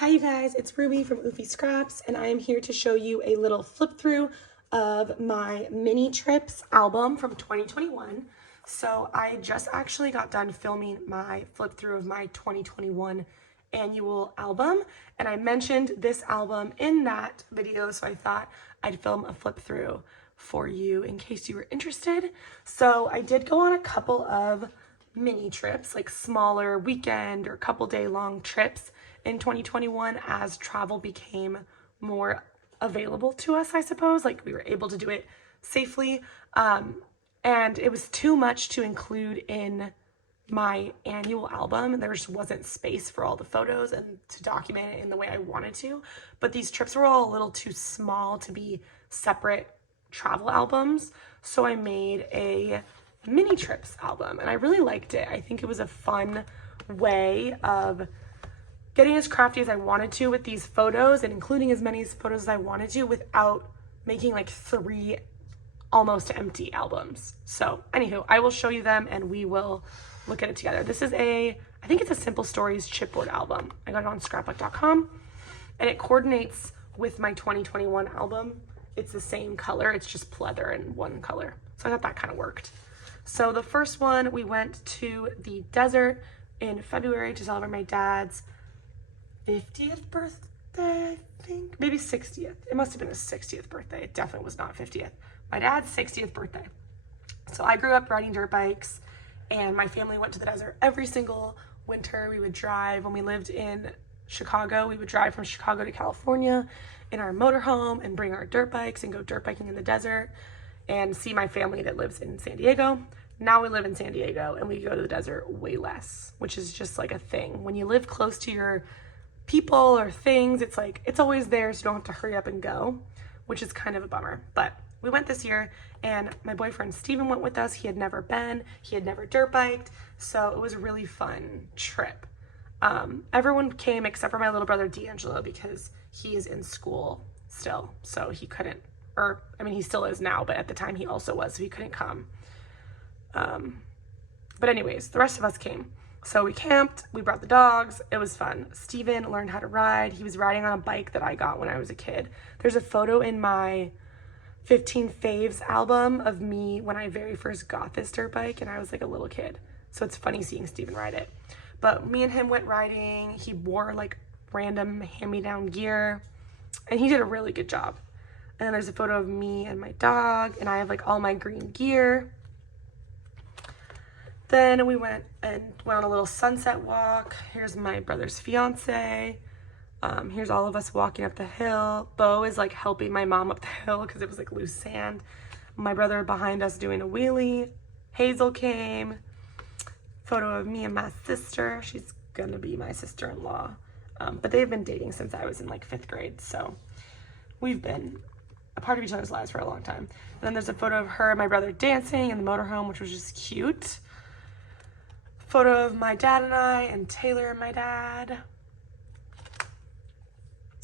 Hi you guys, it's Ruby from Oofy Scraps, and I am here to show you a little flip through of my mini trips album from 2021. So I just actually got done filming my flip through of my 2021 annual album, and I mentioned this album in that video, so I thought I'd film a flip through for you in case you were interested. So I did go on a couple of mini trips, like smaller weekend or couple day long trips in 2021 as travel became more available to us, I suppose. Like we were able to do it safely. And it was too much to include in my annual album. There just wasn't space for all the photos and to document it in the way I wanted to. But these trips were all a little too small to be separate travel albums. So I made a mini trips album and I really liked it. I think it was a fun way of getting as crafty as I wanted to with these photos and including as many photos as I wanted to without making like 3 almost empty albums. So anywho, I will show you them and we will look at it together. This is I think it's a Simple Stories chipboard album. I got it on scrapbook.com and it coordinates with my 2021 album. It's the same color, it's just pleather in one color. So I thought that kind of worked. So the first one, we went to the desert in February to celebrate my dad's 50th birthday, I think, maybe 60th. It must have been his 60th birthday. It definitely was not 50th. My dad's 60th birthday. So I grew up riding dirt bikes and my family went to the desert every single winter. We would drive when we lived in Chicago. We would drive from Chicago to California in our motorhome and bring our dirt bikes and go dirt biking in the desert and see my family that lives in San Diego. Now we live in San Diego and we go to the desert way less, which is just like a thing. When you live close to your people or things, it's like, it's always there, so you don't have to hurry up and go, which is kind of a bummer. But we went this year and my boyfriend Steven went with us. He had never been, he had never dirt biked, so it was a really fun trip. Everyone came except for my little brother D'Angelo because he is in school still, so he couldn't, or I mean he still is now, but at the time he also was, so he couldn't come. But anyways, the rest of us came. So we camped, we brought the dogs, it was fun. Steven learned how to ride. He was riding on a bike that I got when I was a kid. There's a photo in my 15 Faves album of me when I very first got this dirt bike and I was like a little kid. So it's funny seeing Steven ride it. But me and him went riding. He wore like random hand-me-down gear and he did a really good job. And then there's a photo of me and my dog and I have like all my green gear. Then we went on a little sunset walk. Here's my brother's fiance. Here's all of us walking up the hill. Bo is like helping my mom up the hill because it was like loose sand. My brother behind us doing a wheelie. Hazel came. Photo of me and my sister. She's gonna be my sister-in-law. But they've been dating since I was in like 5th grade. So we've been a part of each other's lives for a long time. And then there's a photo of her and my brother dancing in the motorhome, which was just cute. Photo of my dad and I and Taylor and my dad.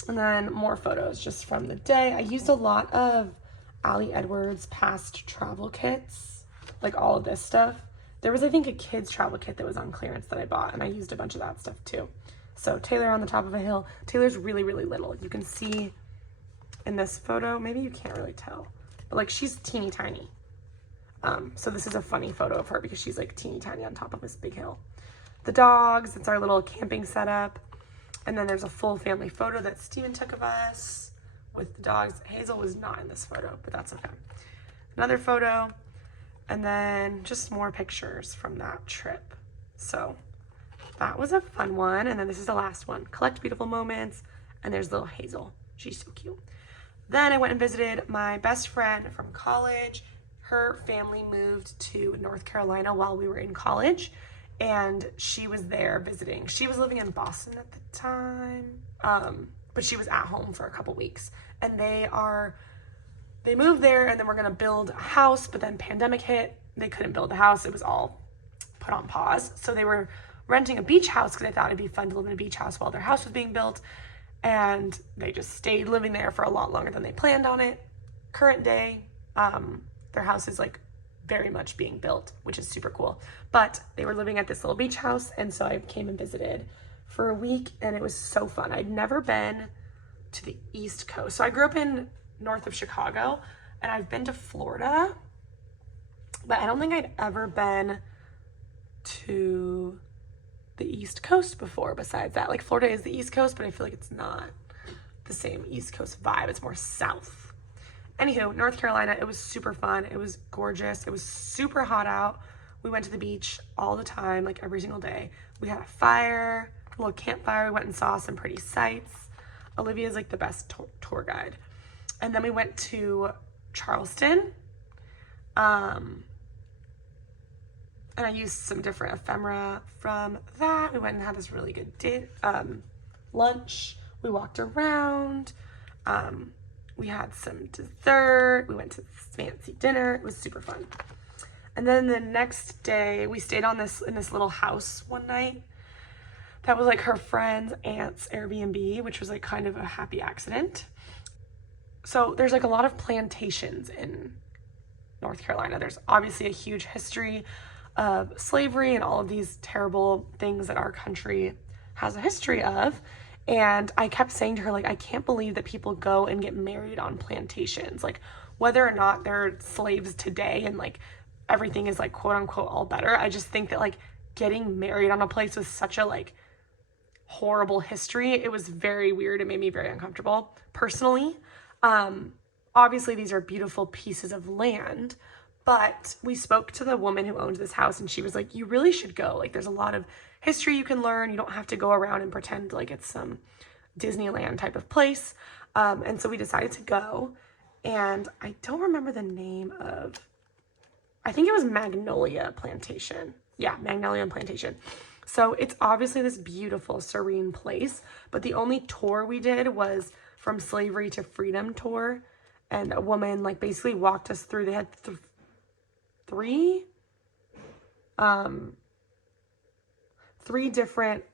And then more photos just from the day. I used a lot of Ali Edwards' past travel kits, like all of this stuff. There was, I think, a kid's travel kit that was on clearance that I bought, and I used a bunch of that stuff too. So Taylor on the top of a hill. Taylor's really, really little. You can see in this photo, maybe you can't really tell, but like she's teeny tiny. So this is a funny photo of her because she's like teeny tiny on top of this big hill. The dogs, it's our little camping setup. And then there's a full family photo that Steven took of us with the dogs. Hazel was not in this photo, but that's okay. Another photo, and then just more pictures from that trip. So that was a fun one. And then this is the last one, collect beautiful moments. And there's little Hazel, she's so cute. Then I went and visited my best friend from college. Her family moved to North Carolina while we were in college and she was there visiting. She was living in Boston at the time, but she was at home for a couple weeks. And they moved there and then we're gonna build a house, but then pandemic hit, they couldn't build the house. It was all put on pause. So they were renting a beach house because they thought it'd be fun to live in a beach house while their house was being built. And they just stayed living there for a lot longer than they planned on it. Current day, their house is like very much being built, which is super cool. But they were living at this little beach house, and so I came and visited for a week, and it was so fun. I'd never been to the East Coast. So I grew up in north of Chicago, and I've been to Florida, but I don't think I'd ever been to the East Coast before besides that. Like, Florida is the East Coast, but I feel like it's not the same East Coast vibe. It's more south. Anywho, North Carolina, it was super fun. It was gorgeous. It was super hot out. We went to the beach all the time, like every single day. We had a fire, a little campfire. We went and saw some pretty sights. Olivia's like the best tour guide. And then we went to Charleston. And I used some different ephemera from that. We went and had this really good lunch. We walked around. We had some dessert. We went to this fancy dinner. It was super fun. And then the next day, we stayed in this little house one night. That was like her friend's aunt's Airbnb, which was like kind of a happy accident. So there's like a lot of plantations in North Carolina. There's obviously a huge history of slavery and all of these terrible things that our country has a history of. And I kept saying to her, like, I can't believe that people go and get married on plantations. Like, whether or not they're slaves today and like everything is like quote unquote all better, I just think that like getting married on a place with such a like horrible history, it was very weird. It made me very uncomfortable personally. Obviously these are beautiful pieces of land, but we spoke to the woman who owned this house, and she was like, you really should go. Like, there's a lot of history you can learn. You don't have to go around and pretend like it's some Disneyland type of place. And so we decided to go, and I don't remember the name of, I think it was Magnolia Plantation. Yeah, Magnolia Plantation. So it's obviously this beautiful, serene place, but the only tour we did was From Slavery to Freedom tour, and a woman like basically walked us through. They had three different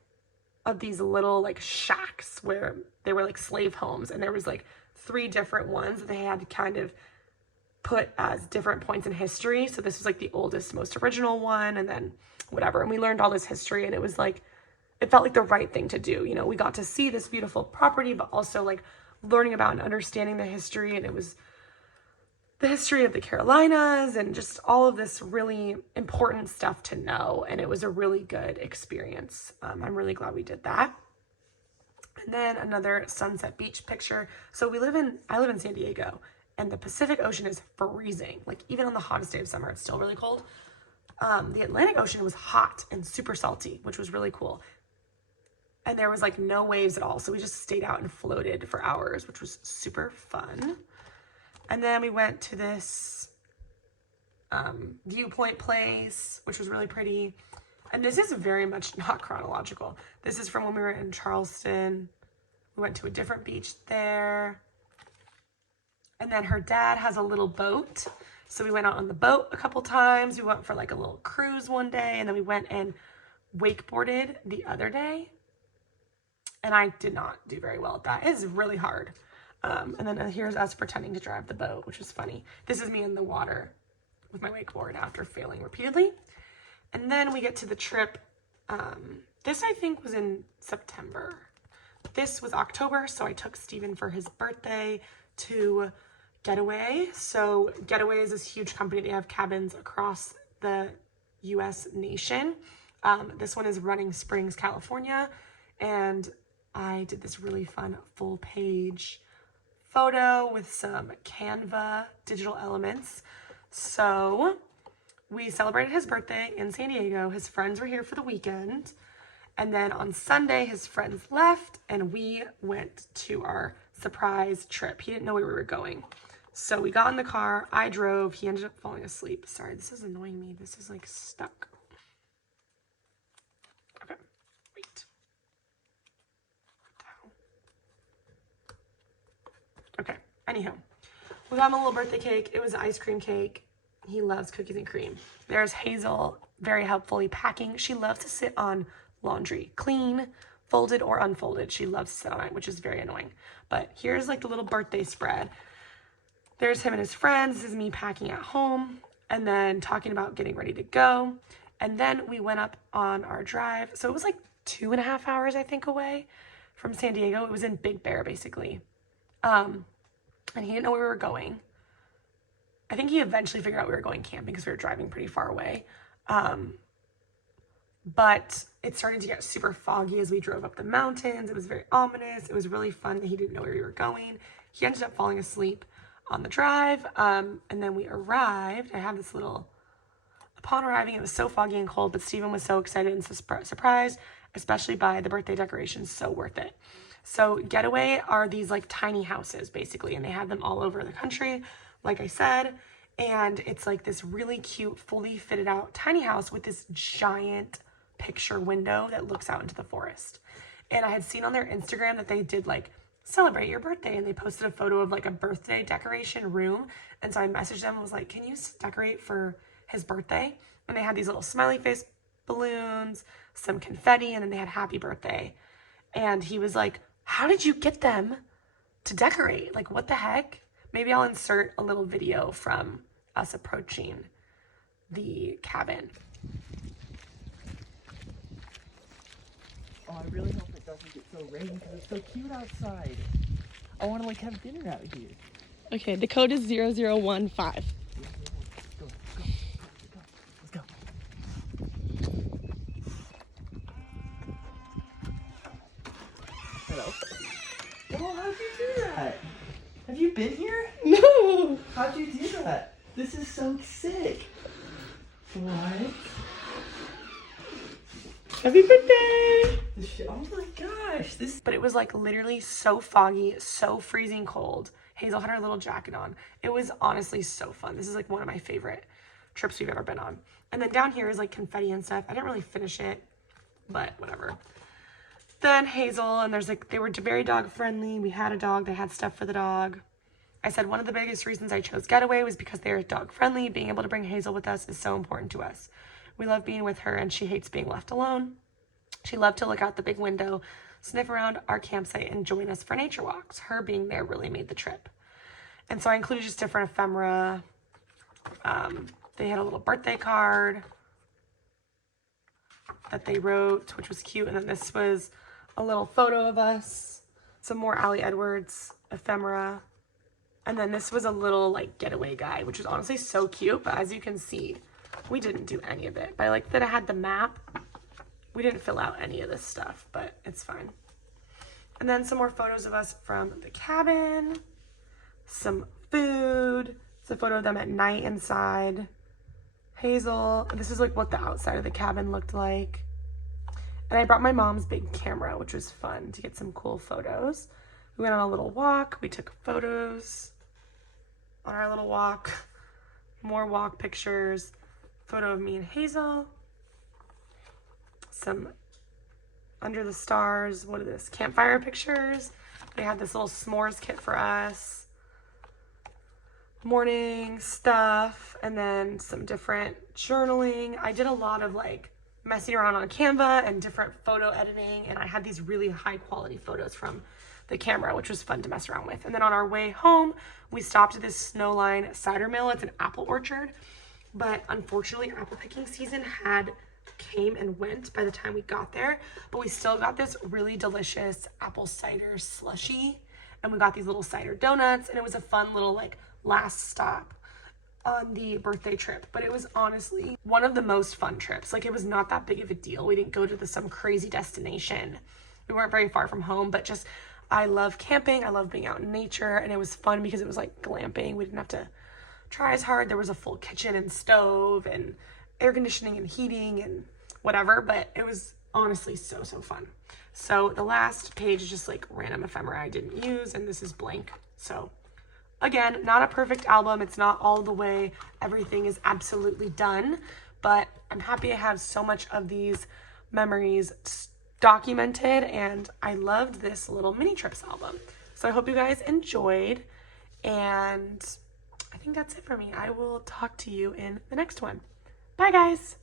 of these little like shacks where they were like slave homes, and there was like 3 different ones that they had to kind of put as different points in history. So this was like the oldest, most original one, and then whatever. And we learned all this history, and it was like, it felt like the right thing to do. You know, we got to see this beautiful property, but also like learning about and understanding the history. And it was the history of the Carolinas and just all of this really important stuff to know. And it was a really good experience. I'm really glad we did that. And then another sunset beach picture. So I live in San Diego, and the Pacific Ocean is freezing. Like, even on the hottest day of summer, it's still really cold. The Atlantic Ocean was hot and super salty, which was really cool. And there was like no waves at all. So we just stayed out and floated for hours, which was super fun. And then we went to this viewpoint place, which was really pretty. And this is very much not chronological. This is from when we were in Charleston. We went to a different beach there. And then her dad has a little boat. So we went out on the boat a couple times. We went for like a little cruise one day, and then we went and wakeboarded the other day. And I did not do very well at that. It is really hard. And then here's us pretending to drive the boat, which is funny. This is me in the water with my wakeboard after failing repeatedly. And then we get to the trip. This I think was in September. This was October, so I took Steven for his birthday to Getaway. So Getaway is this huge company. They have cabins across the US nation. This one is Running Springs, California. And I did this really fun full page photo with some Canva digital elements. So we celebrated his birthday in San Diego. His friends were here for the weekend. And then on Sunday, his friends left, and we went to our surprise trip. He didn't know where we were going. So we got in the car, I drove, he ended up falling asleep. Sorry, this is annoying me. This is like stuck. Okay, wait. Okay, anyhow, we got him a little birthday cake. It was an ice cream cake. He loves cookies and cream. There's Hazel, very helpfully packing. She loves to sit on laundry, clean, folded or unfolded. She loves to sit on it, which is very annoying. But here's like the little birthday spread. There's him and his friends. This is me packing at home and then talking about getting ready to go. And then we went up on our drive. So it was like 2.5 hours, I think, away from San Diego. It was in Big Bear, basically. And he didn't know where we were going. I think he eventually figured out we were going camping because we were driving pretty far away. But it started to get super foggy as we drove up the mountains. It was very ominous. It was really fun that he didn't know where we were going. He ended up falling asleep on the drive. And then we arrived. I have this little, upon arriving, it was so foggy and cold, but Steven was so excited and surprised, especially by the birthday decorations. So worth it. So Getaway are these like tiny houses basically, and they have them all over the country, like I said. And it's like this really cute, fully fitted out tiny house with this giant picture window that looks out into the forest. And I had seen on their Instagram that they did like celebrate your birthday, and they posted a photo of like a birthday decoration room. And so I messaged them and was like, can you decorate for his birthday? And they had these little smiley face balloons, some confetti, and then they had happy birthday. And he was like, how did you get them to decorate? Like, what the heck? Maybe I'll insert a little video from us approaching the cabin. Oh, I really hope it doesn't get so rainy because it's so cute outside. I want to like have dinner out here. Okay, the code is 0015. Let's go. Hello. Oh, how'd you do that? Have you been here? No! How'd you do that? This is so sick. What? Happy birthday! Oh my gosh, this. But it was like literally so foggy, so freezing cold. Hazel had her little jacket on. It was honestly so fun. This is like one of my favorite trips we've ever been on. And then down here is like confetti and stuff. I didn't really finish it, but whatever. Then Hazel, and there's like, they were very dog friendly. We had a dog, they had stuff for the dog. I said one of the biggest reasons I chose Getaway was because they're dog friendly. Being able to bring Hazel with us is so important to us. We love being with her, and she hates being left alone. She loved to look out the big window, sniff around our campsite, and join us for nature walks. Her being there really made the trip. And so I included just different ephemera. They had a little birthday card that they wrote, which was cute. And then this was a little photo of us, some more Allie Edwards ephemera. And then this was a little like getaway guide, which was honestly so cute. But as you can see, we didn't do any of it. But I like that I had the map. We didn't fill out any of this stuff, but it's fine. And then some more photos of us from the cabin, some food. It's a photo of them at night inside. Hazel. This is like what the outside of the cabin looked like. And I brought my mom's big camera, which was fun to get some cool photos. We went on a little walk. We took photos on our little walk. More walk pictures. Photo of me and Hazel. Some under the stars. What are this? Campfire pictures. They had this little s'mores kit for us. Morning stuff. And then some different journaling. I did a lot of like messing around on Canva and different photo editing, and I had these really high quality photos from the camera, which was fun to mess around with. And then on our way home, we stopped at this Snowline cider mill. It's an apple orchard, but unfortunately apple picking season came and went by the time we got there, but we still got this really delicious apple cider slushy, and we got these little cider donuts, and it was a fun little like last stop on the birthday trip. But it was honestly one of the most fun trips. Like, it was not that big of a deal. We didn't go to some crazy destination. We weren't very far from home, but just, I love camping. I love being out in nature, and it was fun because it was like glamping. We didn't have to try as hard. There was a full kitchen and stove and air conditioning and heating and whatever, but it was honestly so fun. So the last page is just like random ephemera I didn't use, and this is blank. So again, not a perfect album. It's not all the way. Everything is absolutely done, but I'm happy I have so much of these memories documented, and I loved this little mini trips album. So I hope you guys enjoyed, and I think that's it for me. I will talk to you in the next one. Bye, guys.